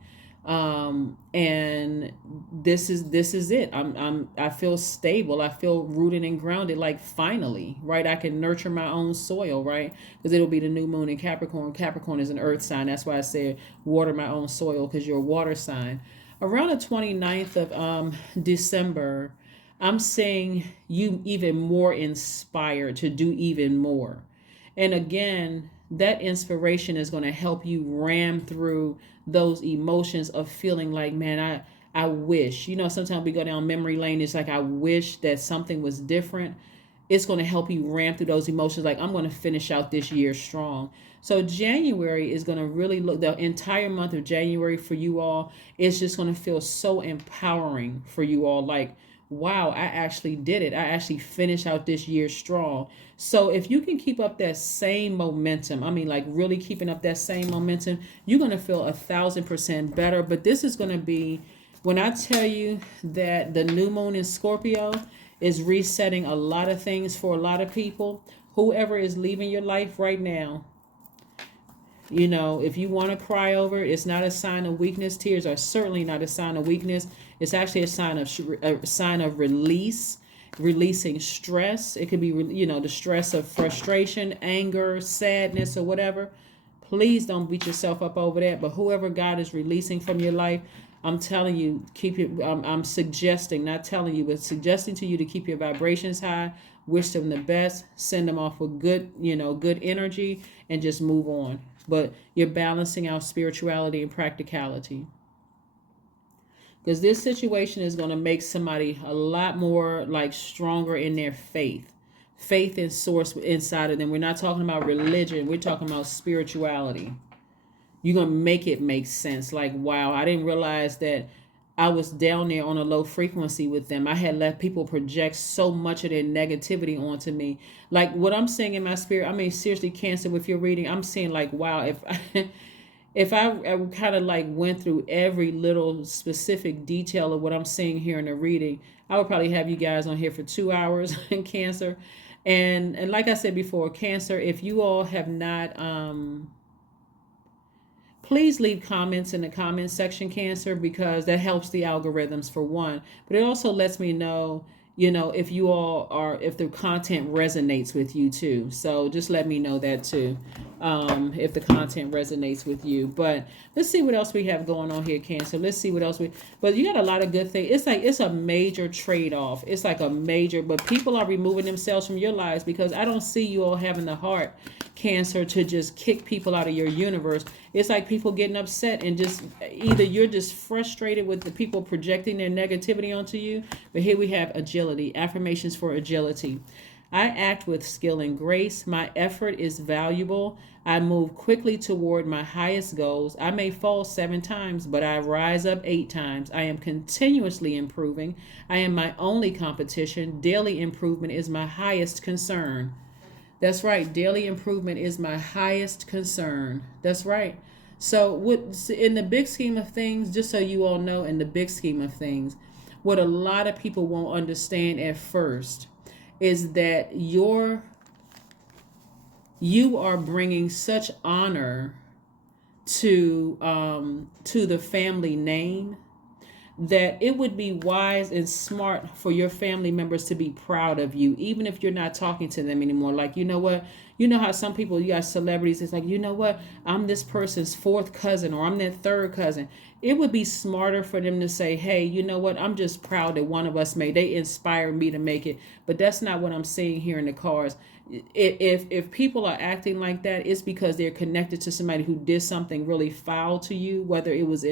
And this is it. I feel stable. I feel rooted and grounded. Like finally, right? I can nurture my own soil, right? Because it'll be the new moon in Capricorn. Capricorn is an earth sign. That's why I said water my own soil, because you're a water sign. Around the 29th of December, I'm saying you even more inspired to do even more. And again, that inspiration is going to help you ram through those emotions of feeling like, man, I wish, sometimes we go down memory lane. It's like, I wish that something was different. It's going to help you ram through those emotions. Like, I'm going to finish out this year strong. So January is going to really look, the entire month of January for you all, it's just going to feel so empowering for you all. Like, wow, I actually did it. I actually finished out this year strong. So if you can keep up that same momentum, like really keeping up that same momentum, you're going to feel 1,000% better. But this is going to be, when I tell you that the new moon in Scorpio is resetting a lot of things for a lot of people, whoever is leaving your life right now, if you want to cry over it, it's not a sign of weakness. Tears are certainly not a sign of weakness. It's actually a sign of release, releasing stress. It could be, the stress of frustration, anger, sadness, or whatever. Please don't beat yourself up over that. But whoever God is releasing from your life, I'm telling you, keep it. I'm suggesting, not telling you, but suggesting to you to keep your vibrations high. Wish them the best. Send them off with good energy, and just move on. But you're balancing out spirituality and practicality. Because this situation is going to make somebody a lot more stronger in their faith in Source inside of them. We're not talking about religion. We're talking about spirituality. You're going to make it make sense. Like, wow, I didn't realize that I was down there on a low frequency with them. I had let people project so much of their negativity onto me. Like what I'm seeing in my spirit, seriously, Cancer, with your reading, I'm seeing wow, if I kind of went through every little specific detail of what I'm seeing here in the reading, I would probably have you guys on here for 2 hours in Cancer. And like I said before, Cancer, if you all have not, please leave comments in the comment section, Cancer, because that helps the algorithms for one. But it also lets me know, if you all are, if the content resonates with you too. So just let me know that too, if the content resonates with you. But let's see what else we have going on here, Cancer. Let's see what else but you got a lot of good things. It's like, it's a major trade-off. It's like a major, but people are removing themselves from your lives because I don't see you all having the heart, Cancer, to just kick people out of your universe. It's like people getting upset and just, either you're just frustrated with the people projecting their negativity onto you. But here we have agility, affirmations for agility. I act with skill and grace. My effort is valuable. I move quickly toward my highest goals. I may fall 7 times, but I rise up 8 times. I am continuously improving. I am my only competition. Daily improvement is my highest concern. That's right. Daily improvement is my highest concern. That's right. So in the big scheme of things, just so you all know, in the big scheme of things, what a lot of people won't understand at first is that you are bringing such honor to the family name, that it would be wise and smart for your family members to be proud of you, even if you're not talking to them anymore. Like, you know what? You know how some people, you got celebrities, it's like, you know what? I'm this person's 4th cousin, or I'm their 3rd cousin. It would be smarter for them to say, hey, you know what? I'm just proud that one of us they inspired me to make it. But that's not what I'm seeing here in the cards. If people are acting like that, it's because they're connected to somebody who did something really foul to you, whether it was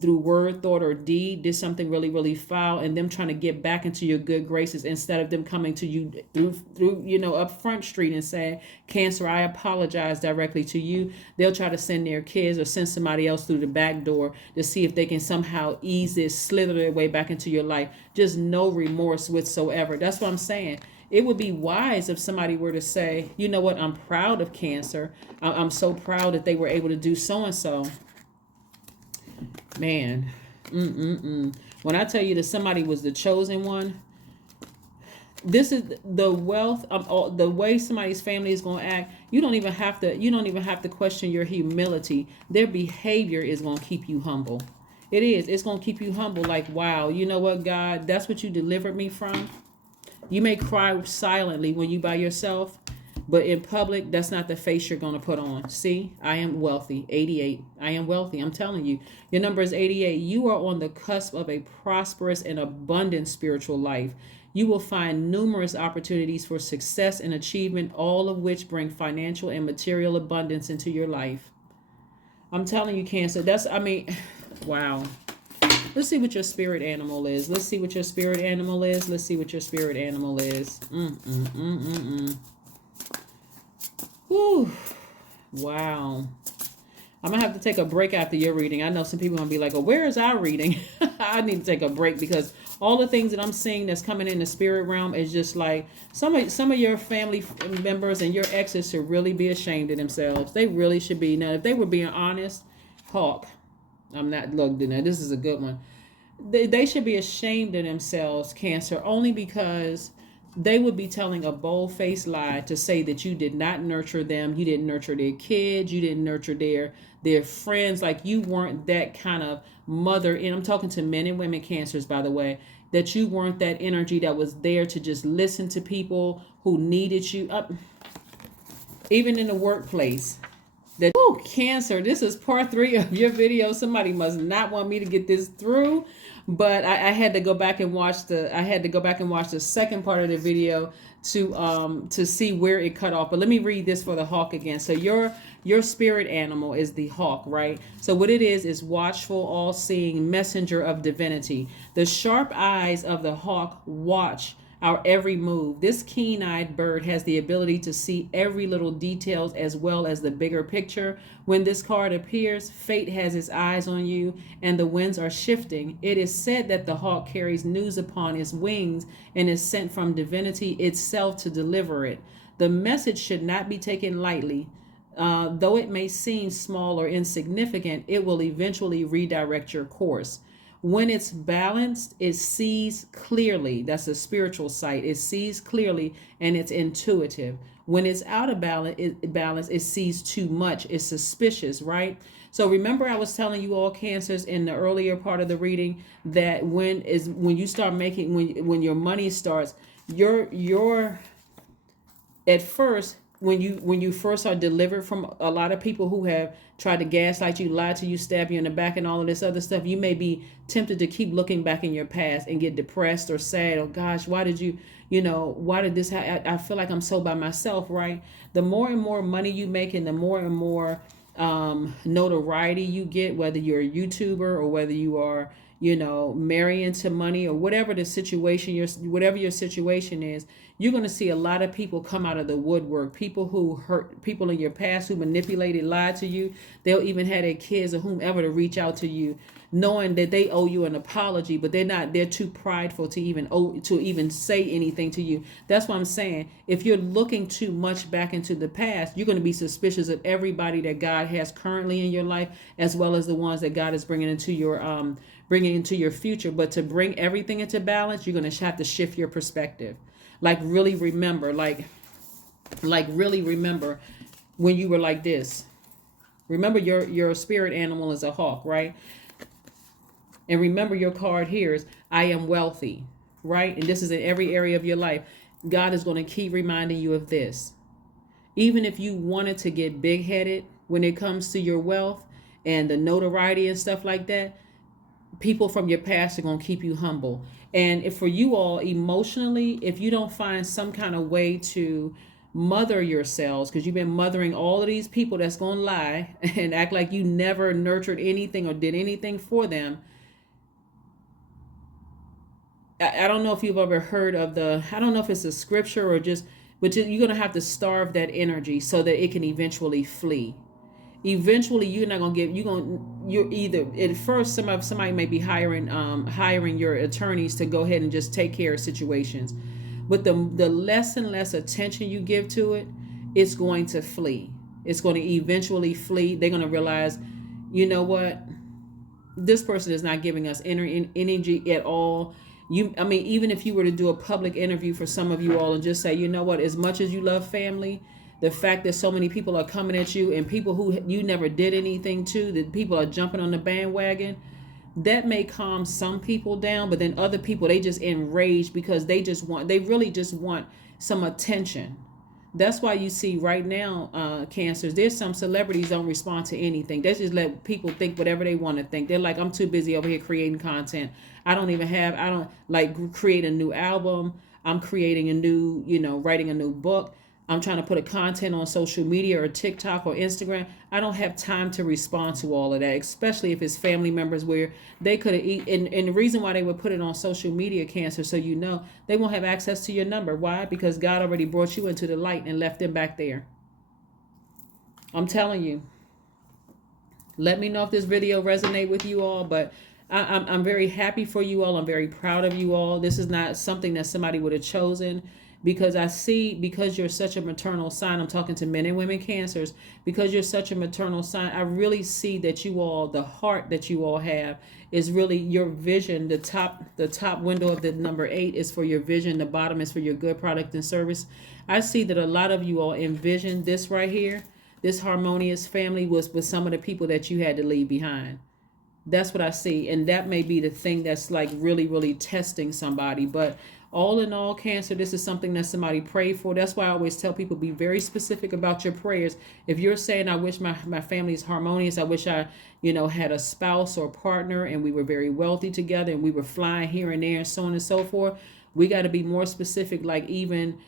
through word, thought, or deed, did something really, really foul, and them trying to get back into your good graces, instead of them coming to you through up Front Street and saying, Cancer, I apologize directly to you. They'll try to send their kids or send somebody else through the back door to see if they can somehow slither their way back into your life. Just no remorse whatsoever. That's what I'm saying. It would be wise if somebody were to say, you know what, I'm proud of Cancer. I'm so proud that they were able to do so-and-so. Man, when I tell you that somebody was the chosen one, this is the wealth of the way somebody's family is going to act. You don't even have to question your humility. Their behavior is going to keep you humble. It is. It's going to keep you humble. Like, wow, you know what, God, that's what you delivered me from. You may cry silently when you by yourself, but in public, that's not the face you're going to put on. See, I am wealthy. 88. I am wealthy. I'm telling you. Your number is 88. You are on the cusp of a prosperous and abundant spiritual life. You will find numerous opportunities for success and achievement, all of which bring financial and material abundance into your life. I'm telling you, Cancer. Wow. Let's see what your spirit animal is. Let's see what your spirit animal is. Let's see what your spirit animal is. Whew. Wow. I'm going to have to take a break after your reading. I know some people are going to be like, oh, where is our reading? I need to take a break because all the things that I'm seeing that's coming in the spirit realm is just like some of your family members and your exes should really be ashamed of themselves. They really should be. Now, if they were being honest, Hawk, I'm not, look, now this is a good one. They should be ashamed of themselves, Cancer, only because they would be telling a bold-faced lie to say that you did not nurture them. You didn't nurture their kids. You didn't nurture their friends. Like, you weren't that kind of mother. And I'm talking to men and women Cancers, by the way, that you weren't that energy that was there to just listen to people who needed you up, even in the workplace. Cancer, this is part 3 of your video. Somebody must not want me to get this through, but I had to go back and watch the second part of the video to see where it cut off. But let me read this for the hawk again. So your spirit animal is the hawk, right? So what it is watchful, all-seeing messenger of divinity. The sharp eyes of the hawk watch our every move. This keen-eyed bird has the ability to see every little details as well as the bigger picture. When this card appears, fate has its eyes on you and the winds are shifting. It is said that the hawk carries news upon its wings and is sent from divinity itself to deliver it. The message should not be taken lightly. Though it may seem small or insignificant, it will eventually redirect your course. When it's balanced, it sees clearly. That's a spiritual sight. It sees clearly and it's intuitive. When it's out of balance, it sees too much. It's suspicious, right? So remember, I was telling you all, Cancers, in the earlier part of the reading, that when you start making, when your money starts, your at first, when you first are delivered from a lot of people who have tried to gaslight you, lie to you, stab you in the back, and all of this other stuff, you may be tempted to keep looking back in your past and get depressed or sad. Oh gosh, why did why did this I feel like I'm so by myself, right? The more and more money you make, and the more and more notoriety you get, whether you're a YouTuber or whether you are, marrying to money, or whatever the situation, whatever your situation is, you're going to see a lot of people come out of the woodwork. People who hurt people in your past, who manipulated, lied to you. They'll even have their kids or whomever to reach out to you, knowing that they owe you an apology, but they're too prideful to even say anything to you. That's what I'm saying. If you're looking too much back into the past, you're going to be suspicious of everybody that God has currently in your life, as well as the ones that God is bringing into your future. But to bring everything into balance, you're going to have to shift your perspective. Like really remember, really remember when you were like this. Remember, your spirit animal is a hawk, right? And remember, your card here is I am wealthy, right? And this is in every area of your life. God is going to keep reminding you of this. Even if you wanted to get big-headed when it comes to your wealth and the notoriety and stuff like that, people from your past are going to keep you humble. And if for you all, emotionally, if you don't find some kind of way to mother yourselves, because you've been mothering all of these people that's going to lie and act like you never nurtured anything or did anything for them. I don't know if you've ever heard of I don't know if it's a scripture or just, but you're going to have to starve that energy so that it can eventually flee. Eventually, you're not gonna get. You're either at first somebody may be hiring your attorneys to go ahead and just take care of situations, but the less and less attention you give to it, it's going to flee. It's going to eventually flee. They're going to realize, you know what, this person is not giving us energy at all. Even if you were to do a public interview for some of you all and just say, you know what, as much as you love family, the fact that so many people are coming at you, and people who you never did anything to, that people are jumping on the bandwagon, that may calm some people down. But then other people, they just enraged because they really just want some attention. That's why you see right now, Cancers, there's some celebrities don't respond to anything. They just let people think whatever they want to think. They're like, I'm too busy over here creating content. I don't like create a new album. I'm creating a new, writing a new book. I'm trying to put a content on social media or TikTok or Instagram. I don't have time to respond to all of that, especially if it's family members where they could have and the reason why they would put it on social media, Cancer, so they won't have access to your number. Why? Because God already brought you into the light and left them back there. I'm telling you. Let me know if this video resonates with you all, but I'm very happy for you all. I'm very proud of you all. This is not something that somebody would have chosen. Because because you're such a maternal sign, I'm talking to men and women Cancers, because you're such a maternal sign, I really see that you all, the heart that you all have is really your vision. The top window of the number 8 is for your vision. The bottom is for your good product and service. I see that a lot of you all envision this right here, this harmonious family was with some of the people that you had to leave behind. That's what I see. And that may be the thing that's like really, really testing somebody. But all in all, Cancer, this is something that somebody prayed for. That's why I always tell people, be very specific about your prayers. If you're saying, I wish my family is harmonious, I wish I, had a spouse or partner and we were very wealthy together and we were flying here and there and so on and so forth, we got to be more specific. Like even,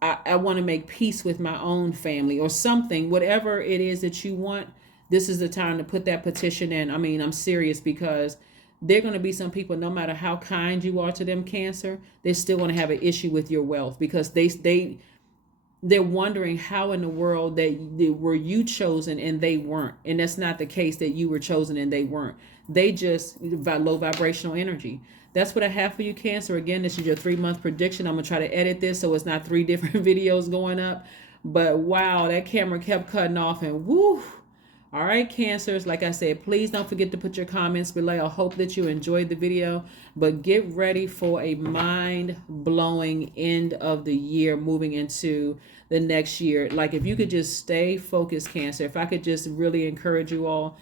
I want to make peace with my own family or something, whatever it is that you want. This is the time to put that petition in. I'm serious, because there are going to be some people, no matter how kind you are to them, Cancer, they're still going to have an issue with your wealth, because they're wondering how in the world that were you chosen and they weren't. And that's not the case, that you were chosen and they weren't. They just low vibrational energy. That's what I have for you, Cancer. Again, this is your 3-month prediction. I'm going to try to edit this so it's not 3 different videos going up. But wow, that camera kept cutting off and woo. All right, Cancers, like I said, please don't forget to put your comments below. I hope that you enjoyed the video, but get ready for a mind-blowing end of the year moving into the next year. Like, if you could just stay focused, Cancer, if I could just really encourage you all,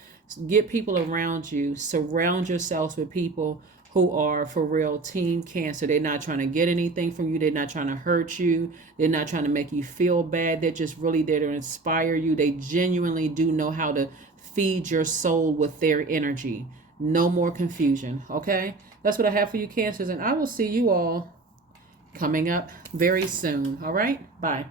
get people around you, surround yourselves with people who are for real team Cancer. They're not trying to get anything from you. They're not trying to hurt you. They're not trying to make you feel bad. They're just really there to inspire you. They genuinely do know how to feed your soul with their energy. No more confusion. Okay? That's what I have for you, Cancers, and I will see you all coming up very soon. All right? Bye.